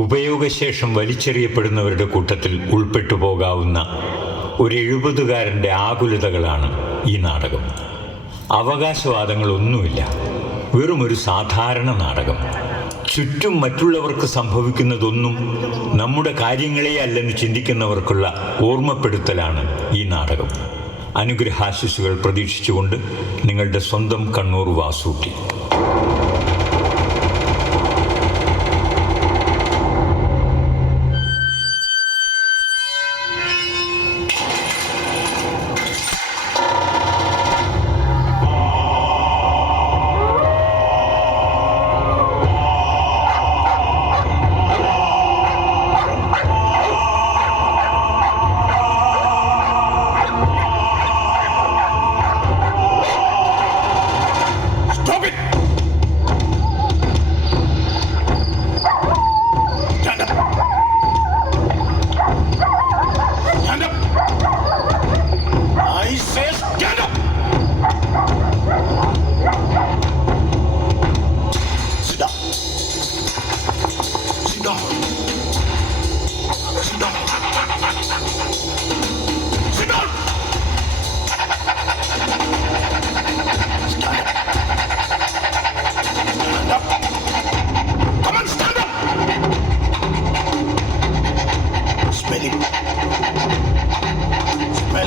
ഉപയോഗശേഷം വലിച്ചെറിയപ്പെടുന്നവരുടെ കൂട്ടത്തിൽ ഉൾപ്പെട്ടു പോകാവുന്ന ഒരു എഴുപതുകാരന്റെ ആകുലതകളാണ് ഈ നാടകം. അവകാശവാദങ്ങളൊന്നുമില്ല. വെറും ഒരു സാധാരണ നാടകം. ചുറ്റും മറ്റുള്ളവർക്ക് സംഭവിക്കുന്നതൊന്നും നമ്മുടെ കാര്യങ്ങളെ അല്ലെന്ന് ചിന്തിക്കുന്നവർക്കുള്ള ഓർമ്മപ്പെടുത്തലാണ് ഈ നാടകം. അനുഗ്രഹാശിസുകൾ പ്രതീക്ഷിച്ചുകൊണ്ട് നിങ്ങളുടെ സ്വന്തം Kannur Vasutty.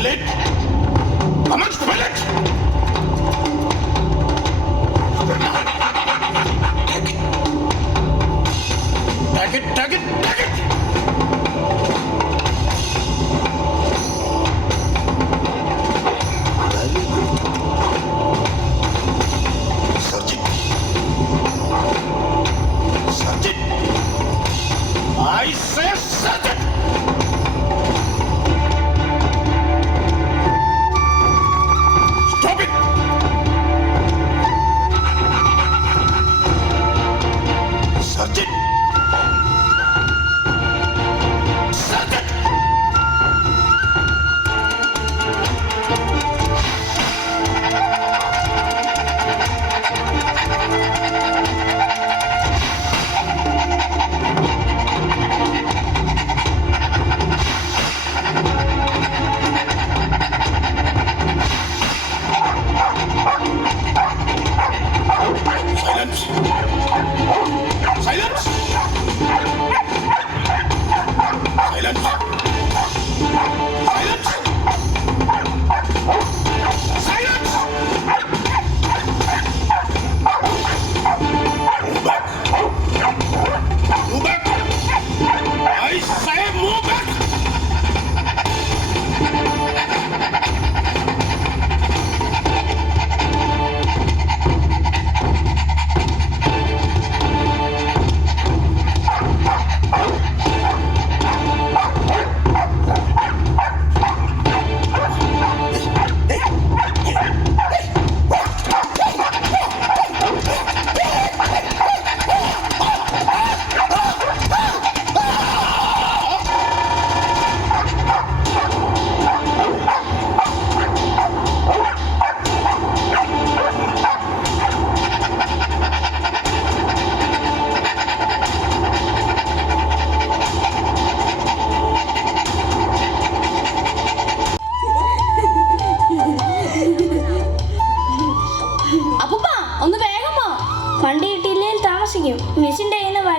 bullet? How much bullet?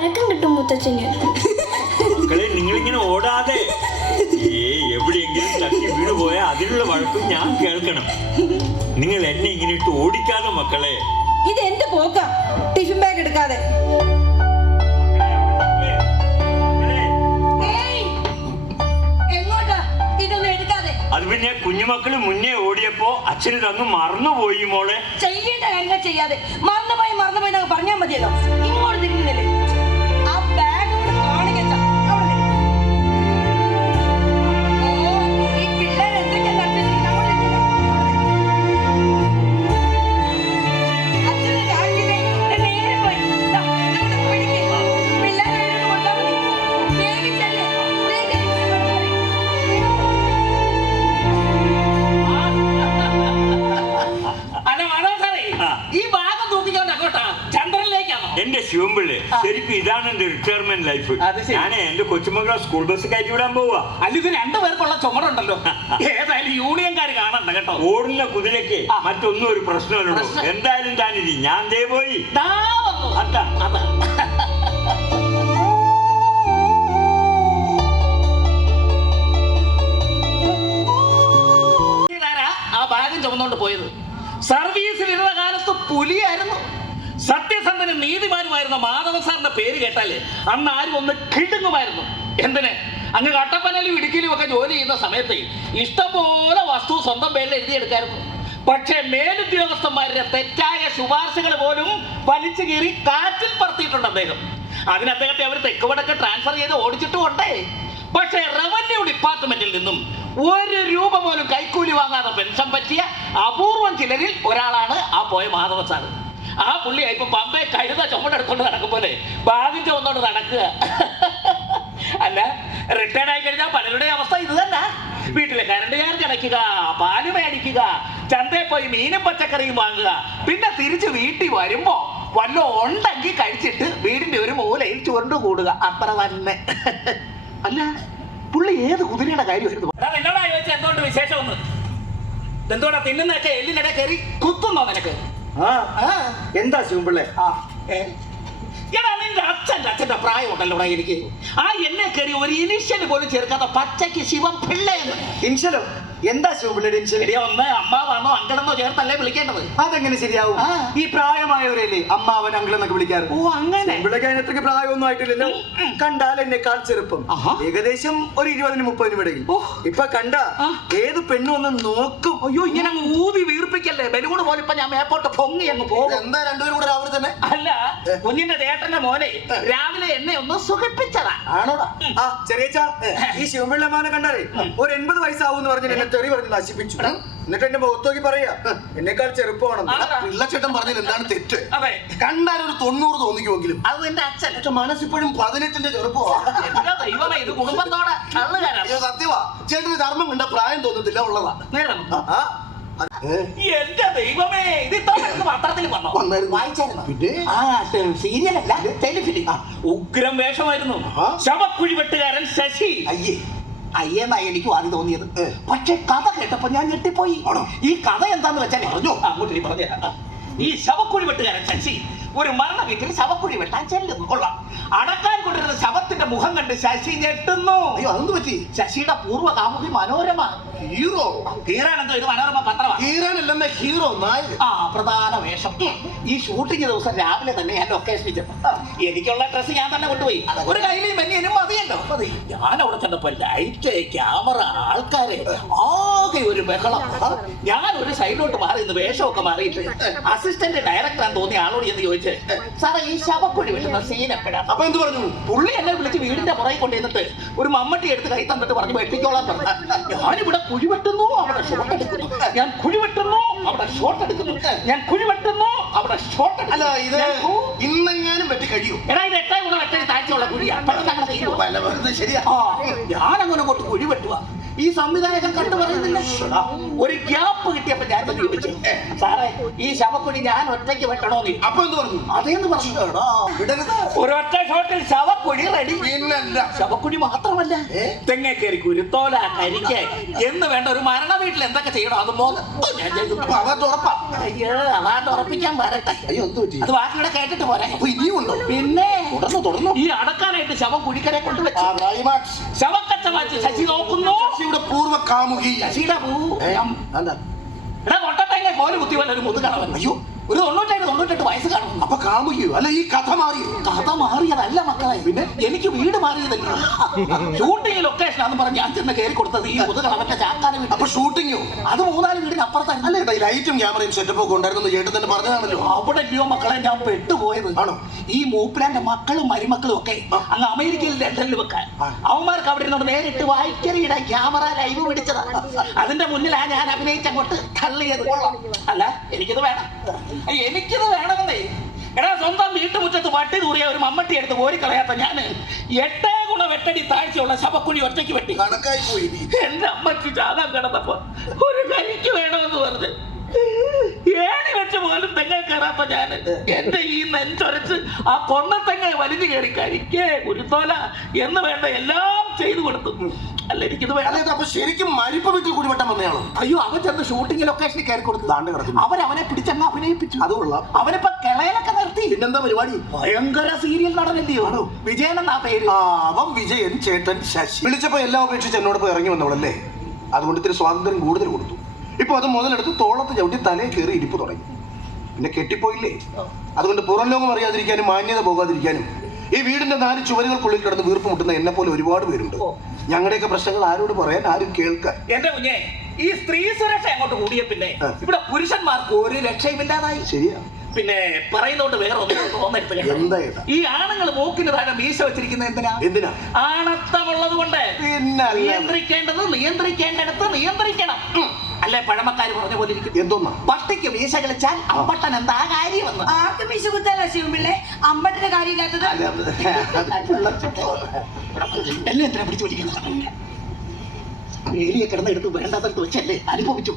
വഴക്കം കിട്ടും മുത്തച്ഛന്. മക്കളെ നിങ്ങളിങ്ങനെ ഓടാതെ. ഏ എവിടെയെങ്കിലും തട്ടി വീണ് പോയാൽ അതിനുള്ള വഴക്കും ഞാൻ കേൾക്കണം. നിങ്ങൾ എന്നെ ഇങ്ങനെ ഇട്ട് ഓടിക്കാതെ മക്കളെ. ഇത് എന്ത് പോക്ക. ടിഫിൻ ബാഗ് എടുക്കാതെ. അത് പിന്നെ കുഞ്ഞുമക്കൾ മുന്നേ ഓടിയപ്പോ അച്ഛന് തന്നു മറന്നുപോയി മോളെ. ചെയ്യേണ്ട കാര്യങ്ങൾ ചെയ്യാതെ. മറന്നുപോയി മറന്നുപോയി പറഞ്ഞാൽ മതിയല്ലോ. ഇങ്ങോട്ട് തിരിഞ്ഞില്ലേ ഇനിയിപ്പോ ഇതാണ് എന്റെ റിട്ടയർമെന്റ് ലൈഫ് അത് ശരി. ഞാൻ എന്റെ കൊച്ചുമക്കളെ സ്കൂൾ ബസ് കയറ്റി വിടാൻ പോവാ. അല്ല ഇത് രണ്ടുപേർക്കുള്ള ചുമടുണ്ടല്ലോ ഏതായാലും യൂണിയൻകാർ കാണണ്ട കേട്ടോ. ഓടുന്ന കുതിരയ്ക്ക് ആ. മറ്റൊന്നും ഒരു പ്രശ്നമല്ലോ പ്രശ്നം. എന്തായാലും താനിരി ഞാൻ ദേ പോയി. ദാ വന്നു. അതാ. അതാ. ഇതാരാ? ആ ഭാഗം ചുമന്നോണ്ട് പോയത്. സർവീസിൽ ഇരുന്ന കാലത്ത് പുലിയായിരുന്നു. സത്യസന്ധനും നീതിമാനുമായിരുന്ന മാധവ സാറിന്റെ പേര് കേട്ടാലേ അന്ന് ആരും ഒന്ന് കിടുങ്ങുമായിരുന്നു. എന്തിന്? അങ്ങ് കട്ടപ്പനയിലും ഇടുക്കിയിലും ഒക്കെ ജോലി ചെയ്യുന്ന സമയത്ത് ഇഷ്ടംപോലെ വസ്തു സ്വന്തം പേരിൽ എഴുതിയെടുക്കായിരുന്നു. പക്ഷേ മേലുദ്യോഗസ്ഥന്മാരുടെ തെറ്റായ ശുപാർശകൾ പോലും വലിച്ചു കീറി കാറ്റിൽ പറത്തിയിട്ടുണ്ട് അദ്ദേഹം. അതിന് അദ്ദേഹത്തെ അവർ തെക്ക് വടക്ക് ട്രാൻസ്ഫർ ചെയ്ത് ഓടിച്ചിട്ടുമുണ്ടേ പക്ഷേ റവന്യൂ ഡിപ്പാർട്ട്മെന്റിൽ നിന്നും ഒരു രൂപ പോലും കൈക്കൂലി വാങ്ങാതെ പെൻഷൻ പറ്റിയ അപൂർവം ചിലരിൽ ഒരാളാണ് ആ പോയ മാധവ സാറ്. ആ പുള്ളി ഇപ്പൊ പമ്പെ കഴുത ചുമടെടുത്തോണ്ട് നടക്കും പോലെ ഭാഗ്യം ചുമന്നോണ്ട് നടക്കുക. അല്ല റിട്ടേൺ ആയി കഴിഞ്ഞാൽ പലരുടെ അവസ്ഥ ഇത് തന്നെ. വീട്ടിലെ കരണ്ട് ചാർജ് അടയ്ക്കുക പാൽ മേടിക്കുക ചന്തയിൽ പോയി മീനും പച്ചക്കറിയും വാങ്ങുക. പിന്നെ തിരിച്ച് വീട്ടിൽ വരുമ്പോ വല്ല ഉണ്ടെങ്കിൽ കഴിച്ചിട്ട് വീടിന്റെ ഒരു മൂലയിൽ ചുരുണ്ടു കൂടുക. അത്ര തന്നെ അല്ല പുള്ളി ഏത് കുതിരയുടെ കാര്യമായിരുന്നു എന്നോടാ ചോദിച്ചാൽ എന്തുകൊണ്ട് വിശേഷം ഒന്ന് എന്തുകൊണ്ടാ തിന്നുന്നൊക്കെ എല്ലിനിടെ കയറി കുത്തുന്നോ നിനക്ക്? എന്താ ശിവപിള്ളേ? എടാ നിന്റെ അച്ഛന്റെ അച്ഛന്റെ പ്രായമുണ്ടല്ലോ എനിക്ക്? ആ എന്നെ കയറി ഒരു ഇനിഷ്യൽ പോലും ചേർക്കാത്ത പച്ചയ്ക്ക് ശിവം പിള്ളേ ഇൻഷലോ എന്താ ശിവപിള്ളയുടെ ഇൻഷൽ ശരിയാ ഒന്ന് അമ്മാവാണോ അങ്കണെന്നോ ചേർത്തല്ലേ വിളിക്കേണ്ടത്? അതെങ്ങനെ ശരിയാവും? ഈ പ്രായമായവരല്ലേ അമ്മാവൻ അങ്കിളെന്നൊക്കെ വിളിക്കാറ്? ഓ അങ്ങനെ. ശിവപിള്ളക്ക് അതിനത്രയ്ക്ക് പ്രായമൊന്നും ആയിട്ടില്ലല്ലോ. കണ്ടാൽ എന്നെക്കാൾ ചെറുപ്പം. ഏകദേശം ഒരു ഇരുപതിന് മുപ്പതിനും ഇടയിൽ. ഇപ്പൊ കണ്ട. ഏത് പെണ്ണും ഒന്ന് നോക്കും. അയ്യോ ഇങ്ങനെ ഊതി വീർപ്പിക്കല്ലേ? ബലൂണ് പോലെ ഇപ്പൊ ഞാൻ മേപ്പോട്ട് പൊങ്ങി അങ്ങ് പോകും. എന്താ രണ്ടുപേരും കൂടെ രാവിലെ തന്നെ? അല്ല കുഞ്ഞിന്റെ ചേട്ടന്റെ മോനെ രാവിലെ എന്നെ ഒന്ന് സുഖിപ്പിച്ചതാ. ആണോടാ? ആ ചെറിയ ഈ ശിവപിള്ള മാനെ കണ്ടാലേ ഒരു എൺപത് വയസ്സാവും എന്ന് പറഞ്ഞിട്ട് എന്നെ തെറി പറഞ്ഞ് നശിപ്പിച്ചു. എന്നിട്ട് എന്റെ മുഖത്ത് നോക്കി പറയാ എന്നെക്കാൾ ചെറുപ്പമാണെന്ന്? പിള്ളച്ചേട്ടൻ പറഞ്ഞതിൽ എന്താണ് തെറ്റ്? അതെ. കണ്ടാൽ ഒരു തൊണ്ണൂറ് തോന്നിക്കുമെങ്കിലും. അത് എന്റെ അച്ഛൻ. പക്ഷെ മനസ്സിപ്പോഴും പതിനെട്ടിന്റെ ചെറുപ്പമാണ് ഇത് കുടുംബത്തോടെ അയ്യോ സത്യവാ ചേട്ടന് ധർമ്മം കണ്ട പ്രായം തോന്നത്തില്ല ഉള്ളതാ. എന്റെ ദൈവമേ ഇത് പത്രത്തിൽ സീരിയലല്ല ടെലിഫിലിം. ഉഗ്രം വേഷമായിരുന്നു. ശവക്കുഴി വെട്ടുകാരൻ ശശി. അയ്യേ. അയ്യെന്നായി എനിക്ക് ആദ്യം തോന്നിയത്. പക്ഷെ കഥ കേട്ടപ്പോ ഞാൻ ഞെട്ടിപ്പോയി? ഈ കഥ എന്താന്ന് വെച്ചാൽ പറഞ്ഞു. അങ്ങോട്ട് നീ പറഞ്ഞു. ഈ ശവക്കുഴി വെട്ടുകാരൻ ശശി ഒരു മരണ വീട്ടിൽ ശവക്കുഴി വെട്ടാൻ ചെല്ലുന്നു. കൊള്ളാം. അടക്കാൻ കൊണ്ടിരുന്ന ശവത്തിന്റെ മുഖം കണ്ട് ശശി ഞെട്ടുന്നു. അയ്യോ അതൊന്ന് പറ്റി? ശശിയുടെ പൂർവ കാമുകി മനോരമ. ഹീറോ? ഹീറാണെന്തോ ഇത്? മനോരമ പത്രമാണ് ഹീറാനല്ലെന്ന ഹീറോ ആ പ്രധാന വേഷം. ഈ ഷൂട്ടിംഗ് ദിവസം രാവിലെ തന്നെ ഞാൻ ലൊക്കേഷനിൽ ചെന്നു. എനിക്കുള്ള ഡ്രസ്സ് ഞാൻ തന്നെ കൊണ്ടുപോയി. ഒരു കയ്യിലും ബനിയനും മതി ഞാൻ അവിടെ ചെന്നപ്പോ ലൈറ്റ് ക്യാമറ ആൾക്കാരെ ആകെ ഒരു ബഹളം. ഞാൻ ഒരു സൈഡിലോട്ട് മാറി ഇന്ന് വേഷമൊക്കെ മാറിയിട്ട് അസിസ്റ്റന്റ് ഡയറക്ടറാന്ന് തോന്നിയ ആളോട് എന്ന് ചോദിച്ചേ സാറേ ഈ ശവക്കുഴി വിട്ടുന്ന സീൻ എപ്പോഴാണ് അപ്പൊ എന്ത് പറഞ്ഞു? പുള്ളി എന്നെ വിളിച്ച് വീടിന്റെ പുറകെ കൊണ്ടുവന്നിട്ട് ഒരു മമ്മട്ടി എടുത്ത് കൈ തന്നിട്ട് പറഞ്ഞു വെട്ടിക്കോളാൻ പറഞ്ഞു. ഞാനിവിടെ കുഴി വെട്ടുന്നു അവിടെ ഞാൻ കുഴി വെട്ടുന്നു. അവിടെ ഷോട്ട് എടുക്കുന്നുണ്ട്. ഞാൻ കുഴി വെട്ടുന്നു. അവിടെ ഷോട്ട് അല്ല ഇത് ഇന്നെങ്ങാനും വെട്ടി കഴിയൂ. എടാ ഇത് എട്ടേ കൂടെ വെട്ടടി താഴ്ചയുള്ള കുഴിയാ? പെട്ടെന്ന് അങ്ങനെ തീരുവോ? വല്ല ശരിയാ. ഞാൻ അങ്ങനെ അങ്ങോട്ട് കുഴി വെട്ടുക ഈ സംവിധായകൻ കണ്ടു പറയുന്നില്ല. ഒരു ഗ്യാപ്പ് കിട്ടിയപ്പോ ഞാൻ ചോദിച്ചു. സാറേ ഈ ശവക്കുടി ഞാൻ ഒറ്റയ്ക്ക് വെട്ടണോന്ന് അപ്പൊ എന്ത് പറഞ്ഞു? അതേന്ന് പറഞ്ഞു? വിടരുത്. ഒരൊറ്റ ഷോട്ടിൽ ശവക്കുടി റെഡി പിന്നല്ല ശവക്കുഴി മാത്രമല്ല. തെങ്ങേ കയറി കുരുത്തോല കരിക്ക എന്ന് വേണ്ട ഒരു മരണ വീട്ടിൽ എന്തൊക്കെ ചെയ്യണോ അത് മൊത്തം ഞാൻ ചെയ്തു. ഉറപ്പാ. അയ്യോ അതാണ്ട് ഉറപ്പിക്കാൻ വരട്ടെ. അയ്യോ എന്ത് പറ്റി? അത് വാക്കിലൂടെ കേട്ടിട്ട് പോരാ. ഇനിയും ഉണ്ടോ? പിന്നെ തുടർന്നു തുടർന്നു? ഈ അടക്കാനായിട്ട് ശവം കുഴിക്കരെ ആ കൊണ്ടുവച്ചു ക്ലൈമാക്സ് ശവക്കച്ച ശശി നോക്കുന്നു. ശശിയുടെ പൂർവ കാമുകി. ശശിയുടെ പൂ. എന്താ എടാ കൊട്ടത്തെ കോൽ കുത്തി വല്ല ഒരു മുതുകളവൻ അയ്യോ. ഒരു തൊണ്ണൂറ്റേഴ് തൊണ്ണൂറ്റെട്ട് വയസ്സ് കാണും. അപ്പൊ കാമുകിയോ അല്ല ഈ കഥ മാറിയോ കഥ മാറിയതല്ല മക്കളെ. പിന്നെ എനിക്ക് വീട് മാറിയതല്ല ഷൂട്ടിംഗ് ലൊക്കേഷൻ ആണെന്ന് പറഞ്ഞ് ഞാൻ ചെന്ന് കയറി കൊടുത്തത് ഈ മുതുകളവന്റെ ചാക്കാന വീട്ടിൽ. അപ്പൊ ഷൂട്ടിങ്ങോ അത് മൂന്നാൽ വീടിന് അപ്പുറത്താണ് അല്ലേ ലൈറ്റും ക്യാമറയും സെറ്റപ്പ് ഒക്കെ ഉണ്ടായിരുന്നു. ചേട്ടൻ തന്നെ പറഞ്ഞതാണല്ലോ. അവിടെ അല്ലയോ മക്കളെ ഞാൻ പെട്ടുപോയത്. ആണോ? ഈ മൂപ്പിലാന്റെ മക്കളും മരുമക്കളും ഒക്കെ അങ്ങ് അമേരിക്കയിൽ ലണ്ടനിൽ വെക്കാൻ. അവന്മാർക്ക് അവിടെ ഇരുന്നോണ്ട് നേരിട്ട് വായിക്കറിയുടെ ക്യാമറ ലൈവ് പിടിച്ചതാണ് അതിന്റെ മുന്നിലാണ് ഞാൻ അഭിനയിച്ചങ്ങോട്ട് തള്ളിയത്. അല്ല എനിക്കത് വേണം. എനിക്കിത് വേണമെന്നേ. എടാ സ്വന്തം വീട്ടുമുറ്റത്ത് വട്ടി തൂറിയ ഒരു മമ്മട്ടി എടുത്ത് ഓരിക്കളയാത്ത ഞാൻ എട്ടേ ഗുണ വെട്ടടി താഴ്ചയുള്ള ശവക്കുഴി ഒറ്റയ്ക്ക് വെട്ടി. കണക്കായി പോയി എന്റെ അമ്മയ്ക്ക് ചാതാൻ കിടന്നപ്പോ ഒരു കരിക്ക് വേണമെന്ന് പറഞ്ഞു ഏണി വെച്ച് പോലും തെങ്ങ കയറാത്ത ഞാൻ എന്റെ ഈ നെഞ്ചൊരച്ച് ആ കൊന്ന തെങ്ങ വലിഞ്ഞു കയറി കരിക്കേ കുരുത്തോല എന്ന് വേണ്ട എല്ലാം ചെയ്തു കൊടുത്തു. അല്ല എനിക്കിത് വേണം. ഇത് അപ്പൊ ശരിക്കും മരിപ്പ വീട്ടിൽ കുടിവട്ടം വന്നയാണോ? അയ്യോ അവൻ ചെന്ന് ഷൂട്ടിംഗ് ലൊക്കേഷനിൽ കയറി കൊടുത്തു. ദാണ്ട് കിടക്കുന്നു. അവരവനെ പിടിച്ചങ്ങ് അഭിനയിപ്പിച്ചു. അത് കൊള്ളാം അവനിപ്പോ കിളയിലൊക്കെ നിർത്തി. പിന്നെന്താ പരിപാടി? ഭയങ്കര സീരിയൽ നടനല്ലയോ ആണോ? വിജയൻ എന്നാ പേര്. ആ അവൻ വിജയൻ ചേട്ടൻ ശശി. വിളിച്ചപ്പോ എല്ലാം ഉപേക്ഷിച്ച് എന്നോട് പോയി ഇറങ്ങി വന്നവളല്ലേ? അതുകൊണ്ട് ഇത്തിരി സ്വാതന്ത്ര്യം കൂടുതൽ കൊടുത്തു. ഇപ്പൊ അത് മുതലെടുത്ത് തോളത്ത് ചവിട്ടി തലയിൽ കയറി ഇരിപ്പ് തുടങ്ങി. പിന്നെ കെട്ടിപ്പോയില്ലേ? അതുകൊണ്ട് പുറം ലോകം അറിയാതിരിക്കാനും മാന്യത പോകാതിരിക്കാനും ഈ വീടിന്റെ നാല് ചുവരുകൾക്കുള്ളിൽ കിടന്ന് വീർപ്പ് മുട്ടുന്ന എന്നെ പോലെ ഒരുപാട് പേരുണ്ട്. ഞങ്ങളുടെയൊക്കെ പ്രശ്നങ്ങൾ ആരോട് പറയാൻ ആരും കേൾക്കാൻ എന്റെ കുഞ്ഞെ ഈ സ്ത്രീ സുരക്ഷ അങ്ങോട്ട് കൂടിയ പിന്നെ ഇവിടെ പുരുഷന്മാർക്ക് ഒരു രക്ഷയുമില്ലാതായി ശരിയാ. പിന്നെ പറയുന്നോണ്ട് വേറെ ഒന്നും തോന്നരുത്? ഈ ആണുങ്ങൾ മൂക്കിന് താഴെ മീശ വെച്ചിരിക്കുന്നത് എന്തിനാ? എന്തിനാ? ആണത്തമുള്ളത് കൊണ്ട് നിയന്ത്രിക്കേണ്ടത് നിയന്ത്രിക്കേണ്ടടുത്ത് നിയന്ത്രിക്കണം. അല്ലേ പഴമക്കാർ പറഞ്ഞ പോലെ ഇരിക്കും. എന്തോന്നാ? പട്ടിക്ക് മീശ കളിച്ചാൽ അമ്പട്ടൻ എന്താ കാര്യമെന്ന് ആർക്കും വിശുദ്ധല്ല ശിവപിള്ളെ അമ്പട്ടിന്റെ കാര്യമില്ലാത്തത്. എന്നെ എന്തിനാ പിടിച്ചു വലിക്കുന്നത്? വേലിയെ കിടന്നെടുത്ത് വേണ്ടാത്തടുത്ത് വെച്ചല്ലേ അനുഭവിച്ചു.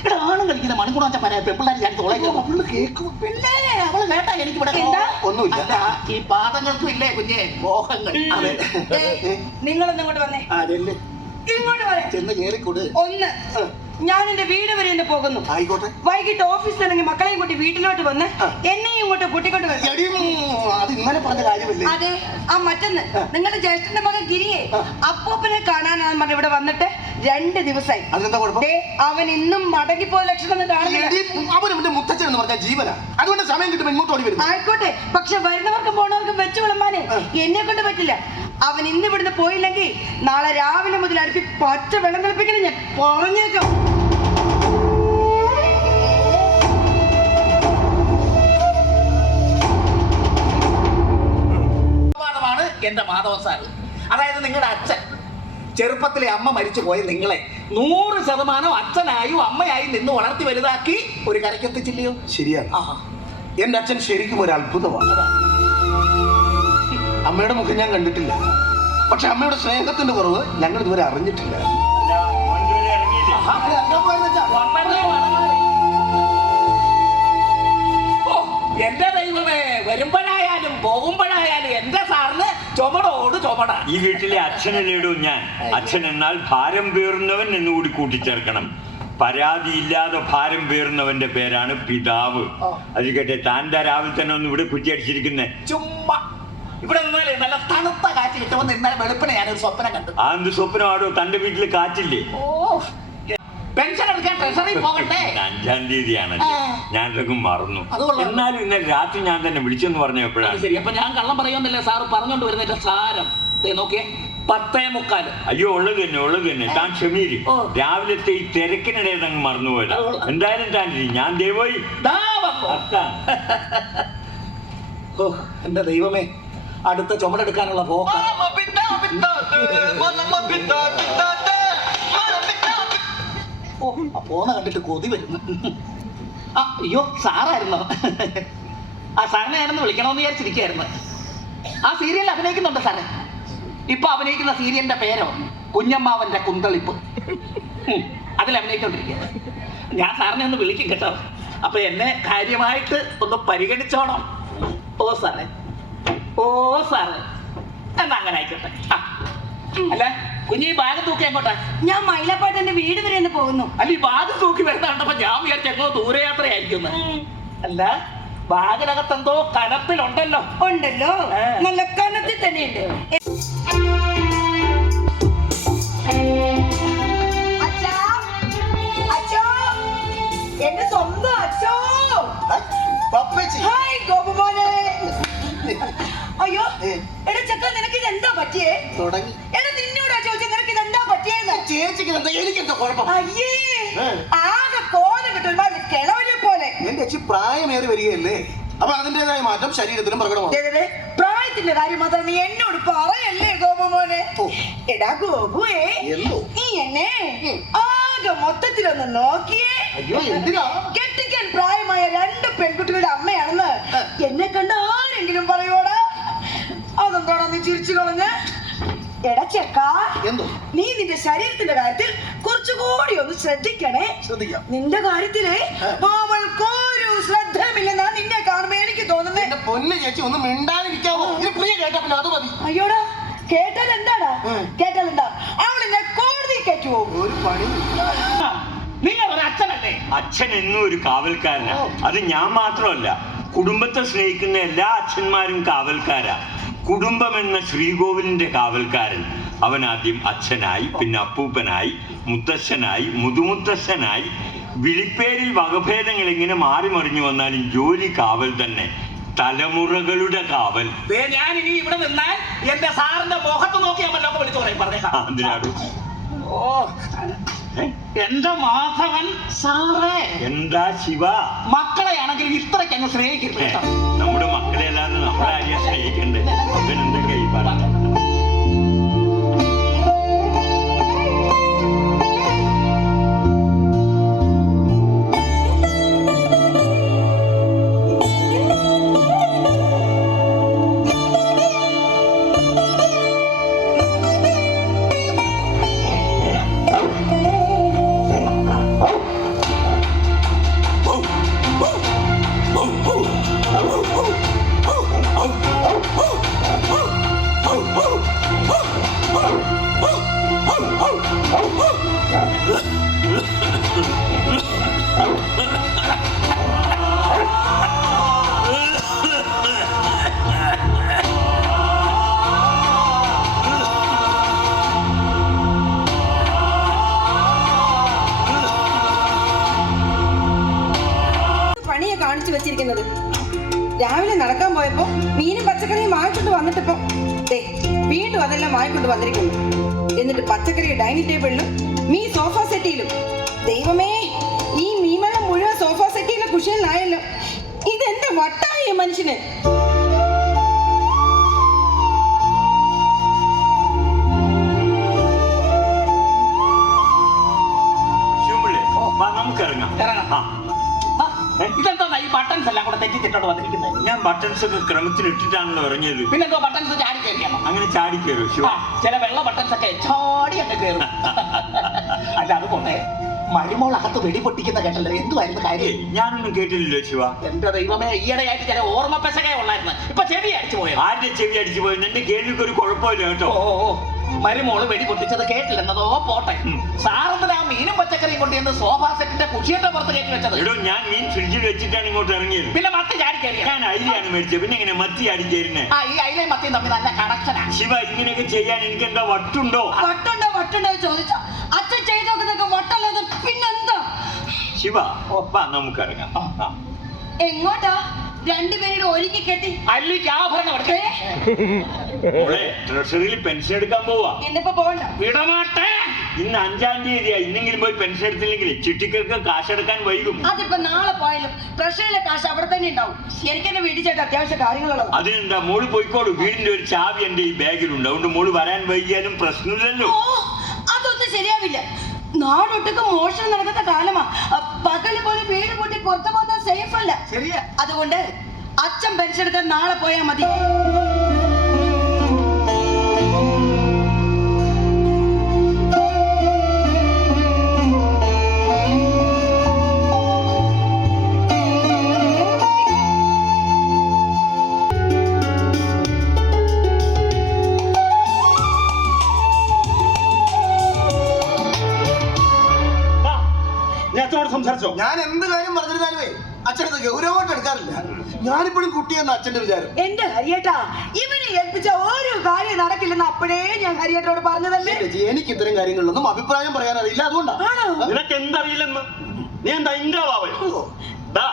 ഇവിടെ ആണുങ്ങൾ ഇങ്ങനെ മണിക്കൂറാച്ച പറയാ പെമ്പിള്ളാർ ഞാൻ തോളെ അവൾ കേൾക്കും. പിന്നെ അവൾ കേട്ടാ എനിക്ക് ഇവിടെ ഒന്നുമില്ല. ഈ പാദങ്ങൾക്കും ഇല്ലേ കുഞ്ഞെ? മോഹങ്ങൾ. നിങ്ങളൊന്നും ഇങ്ങോട്ട് വന്നേ. അതല്ലേ ഇങ്ങോട്ട് വരാം. ചെന്ന് കേറിക്കൂട്. ഒന്ന്. ഞാൻ എന്റെ വീട് വരെ ഒന്ന് പോകുന്നു. ആയിക്കോട്ടെ. വൈകിട്ട് ഓഫീസിൽ ഇറങ്ങി മക്കളെയും കൂട്ടി വീട്ടിലോട്ട് വന്ന് എന്നെയും ഇങ്ങോട്ട് കൂട്ടിക്കൊണ്ട് വരും അത് ഇന്നലെ പറഞ്ഞ കാര്യമല്ലേ? അതെ. ആ മറ്റൊന്ന്. നിങ്ങളുടെ ജ്യേഷ്ഠന്റെ മകൻ ഗിരിയെ അപ്പൂപ്പനെ കാണാനാണെന്ന് പറഞ്ഞ് ഇവിടെ വന്നിട്ട് രണ്ട് ദിവസമായി അവൻ ഇന്നും മടങ്ങി ലക്ഷണം മുത്തച്ഛൻ എന്ന് പറഞ്ഞ ജീവനാ. അതുകൊണ്ട് സമയം ഇങ്ങോട്ട് ഓടി വരും ആയിക്കോട്ടെ. പക്ഷെ വരുന്നവർക്കും പോണവർക്കും വെച്ചു വിളമ്പാനേ. എന്നെ കൊണ്ട് പറ്റില്ല. അവൻ ഇന്ന് ഇവിടുന്ന് പോയില്ലെങ്കിൽ നാളെ രാവിലെ മുതൽ അടുപ്പി പച്ച വെള്ളം തിളപ്പിക്കണം ഞാൻ പറഞ്ഞേക്കാം. എന്റെ മാധവൻ സാറ് അതായത് നിങ്ങളുടെ അച്ഛൻ. ചെറുപ്പത്തിലെ അമ്മ മരിച്ചു പോയ നിങ്ങളെ നൂറ് ശതമാനം അച്ഛനായും അമ്മയായും നിന്ന് വളർത്തി വലുതാക്കി ഒരു കരയ്ക്കെത്തിച്ചില്ലയോ ശരിയാണ്. ആ എന്റെ അച്ഛൻ ശരിക്കും ഒരു അത്ഭുതമാണ്. അമ്മയുടെ മുഖം ഞാൻ കണ്ടിട്ടില്ല. പക്ഷെ അമ്മയുടെ സ്നേഹത്തിന്റെ കുറവ് ഞങ്ങൾ ഇതുവരെ അറിഞ്ഞിട്ടില്ല. എന്റെ ദൈവമേ വരുമ്പോഴായാലും പോകുമ്പോഴായാലും ചുമടോട് ചുമട. ഈ വീട്ടിലെ അച്ഛനല്ലേടു ഞാൻ. അച്ഛൻ എന്നാൽ ഭാരം പേറുന്നവൻ എന്നുകൂടി കൂട്ടിച്ചേർക്കണം. പരാതിയില്ലാതെ ഭാരം പേറുന്നവന്റെ പേരാണ് പിതാവ്. അത് കേട്ടെ താന്റെ രാവിലെ തന്നെ ഒന്ന് ഇവിടെ കുറ്റിയടിച്ചിരിക്കുന്നേ ചുമ്മാ. ഇവിടെ നിന്നാലേ നല്ല തണുത്ത കാറ്റ് കിട്ടുമെന്ന് ഇന്നലെ വെളുപ്പിനെ ഞാനൊരു സ്വപ്നം കണ്ടു. ആ എന്ത് സ്വപ്നമാടോ തന്റെ വീട്ടിൽ കാറ്റില്ലേ? ഓ. പെൻഷൻ എടുക്കാൻ ട്രഷറി പോകട്ടെ അഞ്ചാം തീയതിയാണ്. ഞാൻ ഇതൊക്കെ മറന്നു. എന്നാലും ഇന്നലെ രാത്രി ഞാൻ തന്നെ വിളിച്ചെന്ന് പറഞ്ഞപ്പോഴാണ്. എപ്പോഴാണ് ശരി. അപ്പൊ ഞാൻ കള്ളം പറയുമെന്നല്ലേ സാറ് പറഞ്ഞോണ്ട് വരുന്നതിന്റെ സാരം. ദേ നോക്കിയേ. പത്തേ മുക്കാൽ. അയ്യോ ഉള്ളത് തന്നെ ഉള്ളത് തന്നെ. താൻ ക്ഷമീര്. രാവിലത്തെ ഈ തിരക്കിനിടെ അങ്ങ് മറന്നുപോയത്. എന്തായാലും താൻ. ഞാൻ ദൈവമായി ഓ എന്റെ ദൈവമേ. അടുത്ത ചുമടെടുക്കാനുള്ള പോക്ക. ഓ പോന്ന കണ്ടിട്ട് കൊതി വരുന്നു ആ അയ്യോ സാറായിരുന്നു? ആ സാറിനെ ഞാനൊന്ന് വിളിക്കണമെന്ന് വിചാരിച്ചിരിക്കുകയായിരുന്നു. ആ സീരിയൽ അഭിനയിക്കുന്നുണ്ട് സാറെ? ഇപ്പൊ അഭിനയിക്കുന്ന സീരിയലിന്റെ പേരോ? കുഞ്ഞമ്മാവന്റെ കുന്തളിപ്പ്. അതിൽ അഭിനയിച്ചോണ്ടിരിക്കുക ഞാൻ സാറിനെ ഒന്ന് വിളിക്കും കേട്ടോ. അപ്പൊ എന്നെ കാര്യമായിട്ട് ഒന്ന് പരിഗണിച്ചോണം. ഓ സാറേ. ഓ സാറേ. എന്നാ അങ്ങനെ ആയിക്കോട്ടെ. അല്ല? കുഞ്ഞി ബാഗ് തൂക്കി എങ്ങോട്ടാ? ഞാൻ മൈലപ്പാട്ടന്റെ വീട് വരെ ഒന്ന് പോകുന്നു. അല്ല ഈ ബാഗ് തൂക്കി വരുന്ന കണ്ടപ്പോ ഞാൻ വിചാരിച്ച എങ്ങോ ദൂരയാത്രയായിരിക്കും അല്ല ബാഗിനകത്ത് എന്തോ കനത്തിലുണ്ടല്ലോ. ഉണ്ടല്ലോ. നല്ല കനത്തിൽ തന്നെയുണ്ട്. എന്റെ സ്വന്തം അച്ഛോ. പപ്പച്ചി. ഹായ് ഗോപുമോനെ. അയ്യോ എടാ ചക്ക നിനക്ക് ഇത് എന്താ പറ്റിയേ? തുടങ്ങി എടാ നിന്നോടാ ചോദിച്ചത് നിനക്ക് ഇത് എന്താ പറ്റിയെന്ന് ചേച്ചിക്ക് എന്താ എനിക്കെന്താ കുഴപ്പം? അയ്യേ ഏ. ആകെ കോലം കിട്ടും. ഒരുമാതിരി കിളവരെ പോലെ. എന്റെ ചേച്ചി പ്രായമേറി വരികയല്ലേ? അപ്പൊ അതിന്റേതായ മാറ്റം ശരീരത്തിലും പ്രകടമാണ് ദേ, ദേ, ദേ, പ്രായത്തിന്റെ കാര്യം മാത്രം നീ എന്നോട് പറയല്ലേ ഓ. എടാ ഗോപുവേ എന്തോ? നീ എന്നെ ആകെ മൊത്തത്തിലൊന്ന് നോക്കിയേ. അയ്യോ എന്തിനാ? കെട്ടിക്കാൻ പ്രായമായ രണ്ട് പെൺകുട്ടികളുടെ അമ്മയാണെന്ന് എന്നെ കണ്ട ആരെങ്കിലും പറയോടാ അതെന്താണോ നീ ചിരിച്ചു കളഞ്ഞ്? എടാ ചെക്ക എന്തോ? നീ നിന്റെ ശരീരത്തിന്റെ കാര്യത്തിൽ കുറച്ചുകൂടി ഒന്ന് ശ്രദ്ധിക്കണേ. ശ്രദ്ധിക്കാം. നിന്റെ കാര്യത്തിലെ അവൾക്കൊരു ശ്രദ്ധമില്ലെന്നാ നിന്നെ കാണുമ്പോ എനിക്ക് തോന്നുന്നത് എന്റെ പൊന്ന് ചേച്ചി ഒന്ന് മിണ്ടാതിരിക്കാവോ? ഇത് പ്രിയ കേട്ടാ പിന്നെ അത് മതി. അയ്യോടാ കേട്ടാൽ എന്താടാ. കേട്ടാൽ എന്താ? അവളിന്നെ കോടതി കയറ്റുവോ ഒരു പണി നിങ്ങൾ ഒരു അച്ഛനല്ലേ? അച്ഛൻ എന്നും ഒരു കാവൽക്കാരനാ. അത് ഞാൻ മാത്രമല്ല കുടുംബത്തെ സ്നേഹിക്കുന്ന എല്ലാ അച്ഛന്മാരും കാവൽക്കാരാ. കുടുംബം എന്ന ശ്രീകോവിലിന്റെ കാവൽക്കാരൻ അവൻ ആദ്യം അച്ഛനായി പിന്നെ അപ്പൂപ്പനായി മുത്തശ്ശനായി മുതുമുത്തശ്ശനായി. വിളിപ്പേരിൽ വകഭേദങ്ങൾ ഇങ്ങനെ മാറി മറിഞ്ഞു വന്നാലും ജോലി കാവൽ തന്നെ തലമുറകളുടെ കാവൽ. ഞാൻ ഇനി ഇവിടെ നിന്നാൽ എന്റെ സാറിന്റെ മുഖത്ത് നോക്കി വല്ലതൊക്കെ വിളിച്ചു പറയും. പറഞ്ഞേക്കാം. ഓ എന്റെ മാധവൻ സാറേ? എന്താ ശിവ? മക്കളെ ആണെങ്കിലും ഇത്രയ്ക്ക് അങ്ങ് സ്നേഹിക്കരുത് നമ്മുടെ മക്കളെ അല്ലാതെ നമ്മളെ ആരെയും സ്നേഹിക്കണ്ടേ അവൻ അതെല്ലാം വന്നിരിക്കുന്നു. എന്നിട്ട് പച്ചക്കറി ഡൈനിങ് ടേബിളിലും മീ സോഫ സെറ്റിയിലും ദൈവമേ ഈ മീമെള്ളം മുഴുവൻ സോഫ സെറ്റിയിലെ കുഷിയിലായല്ലോ ഇതെന്താ വട്ടായ മനുഷ്യന്? ഇതെന്താ ഈ ബട്ടൺസ് എല്ലാം കൂടെ തെറ്റിച്ചിട്ടോണ്ട് വന്നിരിക്കുന്നത് ഞാൻ ബട്ടൺസ് ഒക്കെ ക്രമത്തിൽ ഇട്ടിട്ടാണല്ലോ ഇറങ്ങിയത് പിന്നെന്തോ ബട്ടൺസ് ചാടി കയറിയാണോ അങ്ങനെ ചാടി കയറും ശിവ ചില വെള്ള ബട്ടൺസ് ഒക്കെ ചാടി അങ്ങ് കയറും അല്ല അത് പോട്ടെ. മരുമോൾ അകത്ത് വെടി പൊട്ടിക്കുന്ന കേട്ടല്ലോ. എന്തുമായിരുന്നു കാര്യം? ഞാനൊന്നും കേട്ടില്ലല്ലോ ശിവ. എന്റെ ദൈവമേ ഈയിടെയായിട്ട് ചില ഓർമ്മ പെസകേ ഉള്ളായിരുന്നു. ഇപ്പൊ ചെവി അടിച്ചു പോയോ? ആരുടെ ചെവി അടിച്ചു പോയി? എന്റെ കേൾവിക്ക് ഒരു കുഴപ്പമില്ല കേട്ടോ. ഓ. മരുമോൾ വെടി പൊട്ടിച്ചത് കേട്ടില്ലെന്നതോ പോട്ടെ. ഉം. മീനും പച്ചക്കറിയും കൊണ്ട് എന്ന് സോഫാ സെറ്റിന്റെ കുഷിയുടെ പുറത്ത് കയറ്റി വെച്ചത്. എടോ ഞാൻ മീൻ ഫ്രിഡ്ജിൽ വെച്ചിട്ടാണ് ഇങ്ങോട്ട് ഇറങ്ങിയത്. പിന്നെ മത്തി ചാടി കയറി ഞാൻ അയിലാണ് മേടിച്ചത്. പിന്നെ ഇങ്ങനെ മത്തി അടിച്ചേരുന്നേ ആ ഈ അയിലയും മത്തിയും തമ്മിൽ നല്ല കണക്ഷനാ ശിവ ഇങ്ങനെയൊക്കെ ചെയ്യാൻ എനിക്ക് എന്താ വട്ടുണ്ടോ വട്ടുണ്ടോ വട്ടുണ്ടോ ചോദിച്ച. അച്ഛൻ ചെയ്തോക്കുന്നതൊക്കെ വട്ടല്ലാതെ പിന്നെന്താ? ശിവ ഒപ്പ നമുക്ക് ഇറങ്ങാം. എങ്ങോട്ടാ? രണ്ടുപേരുടെ ഒരുങ്ങി കെട്ടി. അല്ലിക്ക് ആഭരണം എടുക്കേ മോളെ ട്രഷറിയിൽ പെൻഷൻ എടുക്കാൻ പോവാ. ഇന്നിപ്പോ പോകണ്ട. വിടമാട്ടെ. ഇന്ന് അഞ്ചാം തീയതിയാ. ഇന്നെങ്കിലും പോയി പെൻഷൻ എടുത്തില്ലെങ്കിൽ ചിട്ടിക്കൾക്ക് കാശെടുക്കാൻ വൈകും. അതിപ്പോ നാളെ പോയാലും ട്രഷറിയിലെ കാശ് അവിടെ തന്നെ ഉണ്ടാവും. എനിക്ക് എന്നെ വീട്ടിൽ ചേട്ടാ അത്യാവശ്യ കാര്യങ്ങളുള്ളത്. അതിനെന്താ മോൾ പോയിക്കോളൂ. വീടിന്റെ ഒരു ചാവി എന്റെ ഈ ബാഗിലുണ്ട്. അതുകൊണ്ട് മോൾ വരാൻ വൈകിയാലും പ്രശ്നമില്ലല്ലോ. ഓ അതൊന്നും ശരിയാവില്ല. നാടൊട്ടുക്ക് മോഷണം നടക്കുന്ന കാലമാ. പകൽ പോലെ വീട് കൂട്ടി പുറത്തു പോകുന്നത് സേഫ് അല്ല ശരിയാ അതുകൊണ്ട് അച്ഛൻ പെൻഷൻ എടുക്കാൻ നാളെ പോയാൽ മതി. ഞാനിപ്പോഴും കുട്ടിയെന്ന അച്ഛന്റെ വിചാരം. എന്റെ ഹരിയേട്ടാ ഇവനെ ഏൽപ്പിച്ച ഒരു കാര്യം നടക്കില്ലെന്ന് അപ്പോഴേ ഞാൻ ഹരിയേട്ടോട് പറഞ്ഞതല്ലേ? ചേച്ചി എനിക്ക് ഇത്തരം കാര്യങ്ങളിലൊന്നും അഭിപ്രായം പറയാൻ അറിയില്ല. അതുകൊണ്ടാണ് ആണോ? നിനക്ക് എന്തറിയില്ലെന്ന് നീ എന്താ ദാ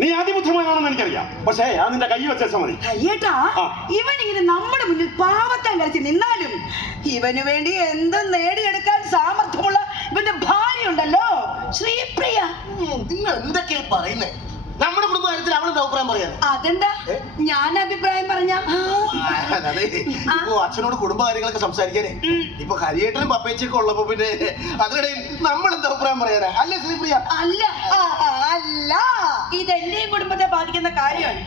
നീ അതിബുദ്ധിമാനാണെന്ന് എനിക്കറിയാം. പക്ഷേ ഞാൻ നിന്റെ കൈ വെച്ചാൽ മതി. ഹരിയേട്ടാ ആ. ഇവൻ ഇങ്ങനെ നമ്മുടെ മുന്നിൽ പാവത്താൻ കളിച്ച് നിന്നാലും ഇവന് വേണ്ടി എന്തും നേടിയെടുക്കാൻ സാമർഥ്യമുള്ള ഇവന്റെ ഭാര്യ ഉണ്ടല്ലോ ശ്രീപ്രിയ നിങ്ങൾ എന്തൊക്കെയാ പറയുന്നേ? നമ്മുടെ കുടുംബ കാര്യത്തിൽ അവളെന്താ അഭിപ്രായം പറയാൻ അതെന്താ? ഞാൻ അഭിപ്രായം പറഞ്ഞ? ഇപ്പൊ അച്ഛനോട് കുടുംബകാര്യങ്ങളൊക്കെ സംസാരിക്കാനേ. ഇപ്പൊ ഹരിയേട്ടനും പപ്പേച്ചൊക്കെ ഉള്ളപ്പോ പിന്നെ അതിനിടയിൽ നമ്മൾ എന്താ അഭിപ്രായം പറയാനാ അല്ലേ ശ്രീപ്രിയ? അല്ല. അല്ല. ഇതെന്റെയും കുടുംബത്തെ ബാധിക്കുന്ന കാര്യമാണ്.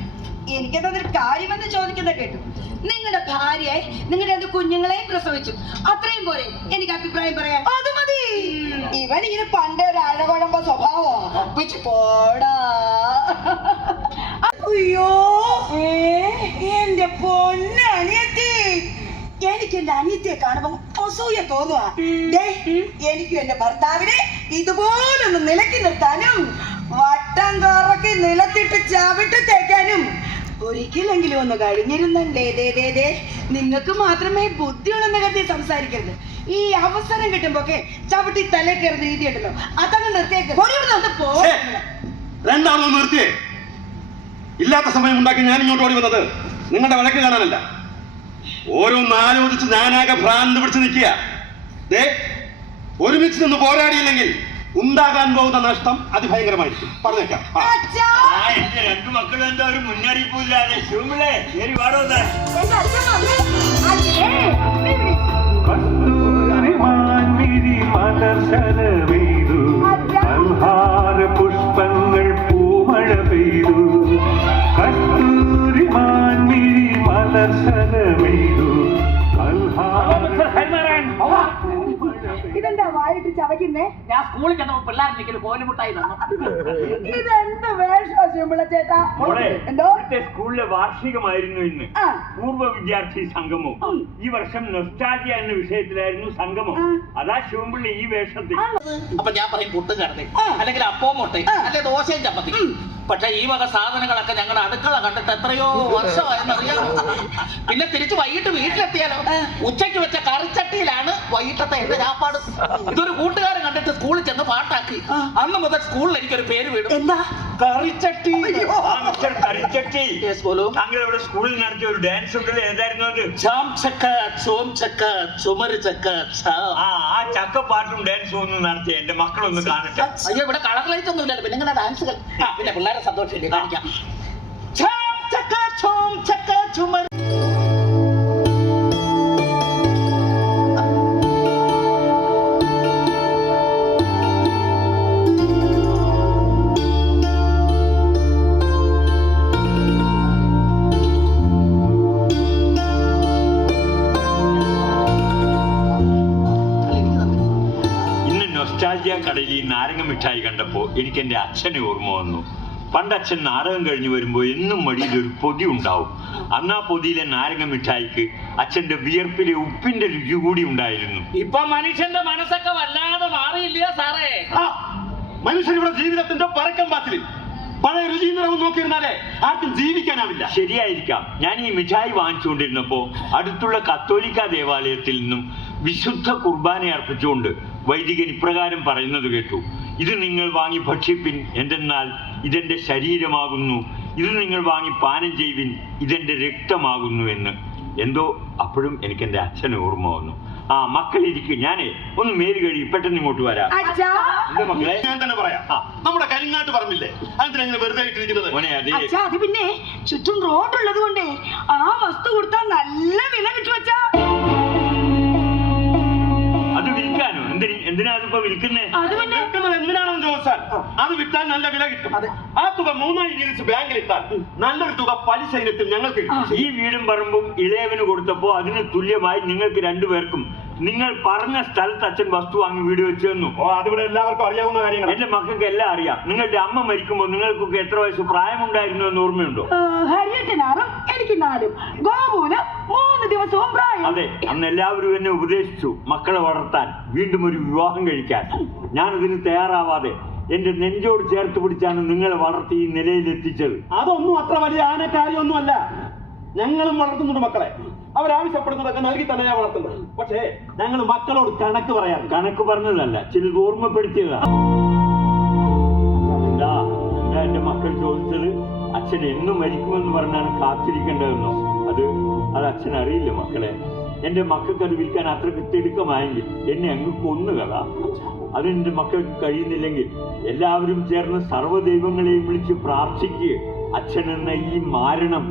എനിക്കെന്തൊരു കാര്യമെന്ന് ചോദിക്കുന്ന കേട്ടു. നിങ്ങളുടെ ഭാര്യയെ നിങ്ങളുടെ രണ്ട് കുഞ്ഞുങ്ങളെയും പ്രസവിച്ചു. അത്രയും പോരെ എനിക്ക് അഭിപ്രായം പറയാം അത് മതി. ഇവൻ ഇങ്ങനെ പണ്ട് ഒരു അഴകുഴമ്പ സ്വഭാവോ ഒപ്പിച്ച് പോടാ. അയ്യോ. എന്റെ പൊന്നനിയത്തി എനിക്ക് എന്റെ അനിയത്തിയെ കാണുമ്പോ അസൂയ തോന്നുക എനിക്ക് എന്റെ ഭർത്താവിനെ ഇതുപോലൊന്ന് നിലക്കി നിർത്താനും വട്ടം കറക്കി നിലത്തിട്ട് ചവിട്ട് തേക്കാനും ഒരിക്കലെങ്കിലും ഒന്ന് കഴിഞ്ഞിരുന്നല്ലേ? ദേ ദേ ദേ നിങ്ങൾക്ക് മാത്രമേ ബുദ്ധിയുള്ളെന്ന് കരുതി സംസാരിക്കരുത്. ഈ അവസരം കിട്ടുമ്പോക്കെ ചവിട്ടി തല കയറുന്ന രീതി ഉണ്ടല്ലോ. അതങ്ങ് നിർത്തിയേക്ക്. നിർത്തി ഇല്ലാത്ത സമയം ഉണ്ടാക്കി ഞാൻ ഇങ്ങോട്ട് ഓടി വന്നത്. നിങ്ങളുടെ വഴക്ക് കാണാനല്ല. ഓരോന്ന് ആലോചിച്ച് ഞാനാകെ ഭ്രാന്ത് പിടിച്ച് നിൽക്കുക. ഒരുമിച്ച് നിന്ന് പോരാടിയില്ലെങ്കിൽ ഉണ്ടാകാൻ പോകുന്ന നഷ്ടം അതിഭയങ്കരമായിരിക്കും. പറഞ്ഞേക്കാം. എന്റെ രണ്ടു മക്കൾ എന്താ ഒരു മുന്നറിയിപ്പില്ലാതെ ശിവമിളെ ഇവിടെ. കസ്തൂരിമാൻമിഴി മലർശന ഞാൻ സ്കൂളിൽ ചെന്നപ്പോ പിള്ളേർ നിൽക്കൽ കോലുമുട്ടായി തന്നു. ഇതെന്ത് വേഷം ചേട്ടാ? മോളെ എന്തോ? ഇവിടുത്തെ സ്കൂളിലെ വാർഷികമായിരുന്നു ഇന്ന്. ആ. പൂർവ വിദ്യാർത്ഥി സംഗമം. ഈ വർഷം നൊസ്റ്റാലിയ എന്ന വിഷയത്തിലായിരുന്നു സംഗമം. അതാ ശിവൻപിള്ളി ഈ വേഷത്തിൽ. അപ്പൊ ഞാൻ പറയും പുട്ടും കടത്തി അല്ലെങ്കിൽ അപ്പവും മുട്ട അല്ലെ ദോശയും ചപ്പത്തി. പക്ഷെ ഈ വക സാധനങ്ങളൊക്കെ ഞങ്ങളുടെ അടുക്കള കണ്ടിട്ട് എത്രയോ വർഷമായിരുന്നു അറിയാമോ പിന്നെ തിരിച്ച് വൈകിട്ട് വീട്ടിലെത്തിയാലോ? ഉച്ചയ്ക്ക് വെച്ച കറിച്ചട്ടിയിലാണ് വൈകിട്ടത്തെ എന്റെ ചാപ്പാട്. ഇതൊരു കൂട്ടുകാരൻ കണ്ടിട്ട് സ്കൂളിൽ ചെന്ന് പാട്ടാക്കി. അന്ന് മുതൽ സ്കൂളിൽ എനിക്കൊരു പേര് വീടും. എന്താ? കറിച്ചട്ടി. മിസ്റ്റർ. താങ്കൾ ഇവിടെ സ്കൂളിൽ നടത്തിയ ഒരു ഡാൻസ് ഉണ്ടല്ലോ ഏതായിരുന്നു അത്? ചാം ചക്ക ചോം ചക്ക ചുമര് ചക്ക ആ ആ ചക്ക പാട്ടും ഡാൻസും ഒന്ന് നടത്തി എന്റെ മക്കളൊന്ന് കാണട്ടെ. അയ്യോ ഇവിടെ കളർ ലൈറ്റ് ഒന്നും ഇല്ലല്ലോ. പിന്നെ ഡാൻസുകൾ പിന്നെ പിള്ളേരെ സന്തോഷം ചക്ക ചോം ചക്ക ചുമര് നാരങ്ങ മിഠായി കണ്ടപ്പോ എനിക്ക് എന്റെ അച്ഛനെ ഓർമ്മ വന്നു. പണ്ട് അച്ഛൻ നാടകം കഴിഞ്ഞു വരുമ്പോൾ എന്നും മടിയിൽ ഒരു പൊതി ഉണ്ടാവും. അന്ന് ആ പൊതിയിലെ നാരങ്ങ മിഠായിക്ക് അച്ഛന്റെ വിയർപ്പിലെ ഉപ്പിന്റെ രുചി കൂടി ഉണ്ടായിരുന്നു. ഇപ്പൊ മനുഷ്യന്റെ മനസ്സൊക്കെ വല്ലാതെ മാറിയില്ല സാറേ. ആ, മനുഷ്യരുടെ ജീവിതത്തിന്റെ പരക്കം പാത്തിൽ പഴയ രുചി നിറവും നോക്കിയിരുന്നാലേ ആർക്കും ജീവിക്കാനാവില്ല. ശരിയായിരിക്കാം. ഞാൻ ഈ മിഠായി വാങ്ങിച്ചുകൊണ്ടിരുന്നപ്പോ അടുത്തുള്ള കത്തോലിക്ക ദേവാലയത്തിൽ നിന്നും വിശുദ്ധ കുർബാന അർപ്പിച്ചുകൊണ്ട് വൈദികൻ ഇപ്രകാരം പറയുന്നത് കേട്ടു. ഇത് നിങ്ങൾ വാങ്ങി ഭക്ഷിപ്പിൻ എന്തെന്നാൽ ഇതെന്റെ ശരീരമാകുന്നു. ഇത് നിങ്ങൾ വാങ്ങി പാനം ചെയ്വിൻ ഇതെന്റെ രക്തമാകുന്നു എന്ന്. എന്തോ അപ്പോഴും എനിക്ക് എന്റെ അച്ഛന് ഓർമ്മ വന്നു. ആ മക്കളിരിക്കും ഞാനേ ഒന്ന് മേൽ കഴുകി പെട്ടെന്ന് ഇങ്ങോട്ട് വരാം. മക്കളെ? ഞാൻ തന്നെ പറയാം. നമ്മുടെ കരിങ്ങാട്ട് പറമ്പില്ലേ? അതിനെ വെറുതെ ഇട്ടിരിക്കുന്നത്. അച്ഛാ അത് പിന്നെ ചുറ്റും റോഡുള്ളത് കൊണ്ടേ ആ വസ്തു കൊടുത്താൽ നല്ല വില കിട്ടും അച്ഛാ. അത് വിൽക്കാനോ? എന്തിന് എന്തിനാ അതിപ്പോ വിൽക്കുന്നേ? അത് പിന്നെ വിൽക്കുന്നത് അത് വിറ്റാൽ നല്ല വില കിട്ടും. ആ തുക മൂന്നായി വീതിച്ച് ബാങ്കിൽ ഇട്ടാൽ നല്ലൊരു തുക പലിശ ഇനത്തിൽ ഞങ്ങൾക്ക് ഈ വീടും പറമ്പും ഇളയവന് കൊടുത്തപ്പോ അതിന് തുല്യമായി നിങ്ങൾക്ക് രണ്ടുപേർക്കും നിങ്ങൾ പറഞ്ഞ സ്ഥലത്ത് അച്ഛൻ വസ്തു വാങ്ങി വീട് വെച്ചു തന്നു. ഓ അതിവിടെ എല്ലാവർക്കും അറിയാവുന്ന കാര്യങ്ങൾ എന്റെ മക്കൾക്ക് എല്ലാം അറിയാം. നിങ്ങളുടെ അമ്മ മരിക്കുമ്പോൾ നിങ്ങൾക്കൊക്കെ എത്ര വയസ്സ് പ്രായമുണ്ടായിരുന്നു എന്ന് ഓർമ്മയുണ്ടോ? ഹരിയട്ടനാറും എനിക്ക് നാലും. ഗോപൂന് മൂന്ന് ദിവസവും പ്രായം. അതെ അന്ന് എല്ലാവരും എന്നെ ഉപദേശിച്ചു മക്കളെ വളർത്താൻ. വീണ്ടും ഒരു വിവാഹം കഴിക്കാൻ. ഞാനതിന് തയ്യാറാവാതെ എന്റെ നെഞ്ചോട് ചേർത്ത് പിടിച്ചാണ് നിങ്ങളെ വളർത്തി ഈ നിലയിൽ എത്തിച്ചത് അതൊന്നും അത്ര വലിയ ആനക്കാര്യമൊന്നുമല്ല ഞങ്ങളും വളർത്തുന്നുണ്ട് മക്കളെ. അവരാവശ്യപ്പെടുന്നതൊക്കെ നൽകി തന്നെയാ വളർത്തുന്നത്. പക്ഷേ ഞങ്ങൾ മക്കളോട് കണക്ക് പറയാം കണക്ക് പറഞ്ഞതല്ല ചിലത് ഓർമ്മപ്പെടുത്തിയതാണ് എന്താ എന്താ എന്റെ മക്കൾ ചോദിച്ചത്? അച്ഛൻ എന്നും മരിക്കുമെന്ന് പറഞ്ഞാണ് കാത്തിരിക്കേണ്ടതെന്നോ? അത് അത് അച്ഛൻ അറിയില്ല മക്കളെ. എന്റെ മക്കൾക്ക് അത് വിൽക്കാൻ അത്രയ്ക്ക് തിടുക്കമായെങ്കിൽ എന്നെ അങ്ങ് കൊന്നുകള അതെന്റെ മക്കൾക്ക് കഴിയുന്നില്ലെങ്കിൽ എല്ലാവരും ചേർന്ന് സർവദൈവങ്ങളെയും വിളിച്ച് പ്രാർത്ഥിക്കുക അച്ഛൻ എന്ന ഈ മാരണം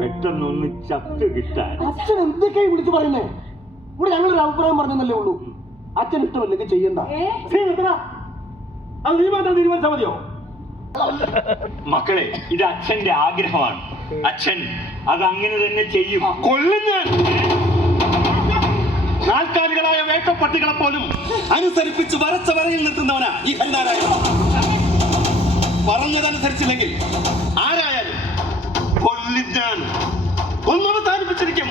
പെട്ടെന്നൊന്ന് ചത്തു കിട്ടാൻ. അച്ഛൻ എന്തൊക്കെയായി വിളിച്ചു പറയുന്നേ? ഇവിടെ ഞങ്ങളൊരു അഭിപ്രായം പറഞ്ഞെന്നല്ലേ ഉള്ളൂ. അച്ഛൻ ഇഷ്ടമല്ലെങ്കിൽ ചെയ്യണ്ട. അത് നീ മാത്രം തീരുമാനിച്ചാൽ മതിയോ? മക്കളെ ഇത് അച്ഛന്റെ ആഗ്രഹമാണ്. അച്ഛൻ അത് അങ്ങനെ തന്നെ ചെയ്യും. കൊല്ലുന്ന പോലും അനുസരിപ്പിച്ച് വരച്ച വരയിൽ നിർത്തുന്നവനാ ഈ ഹരിനാരായണൻ. പറഞ്ഞതനുസരിച്ചില്ലെങ്കിൽ ആരായാലും ഒന്നും കൊന്നവസാനിപ്പിച്ചിരിക്കും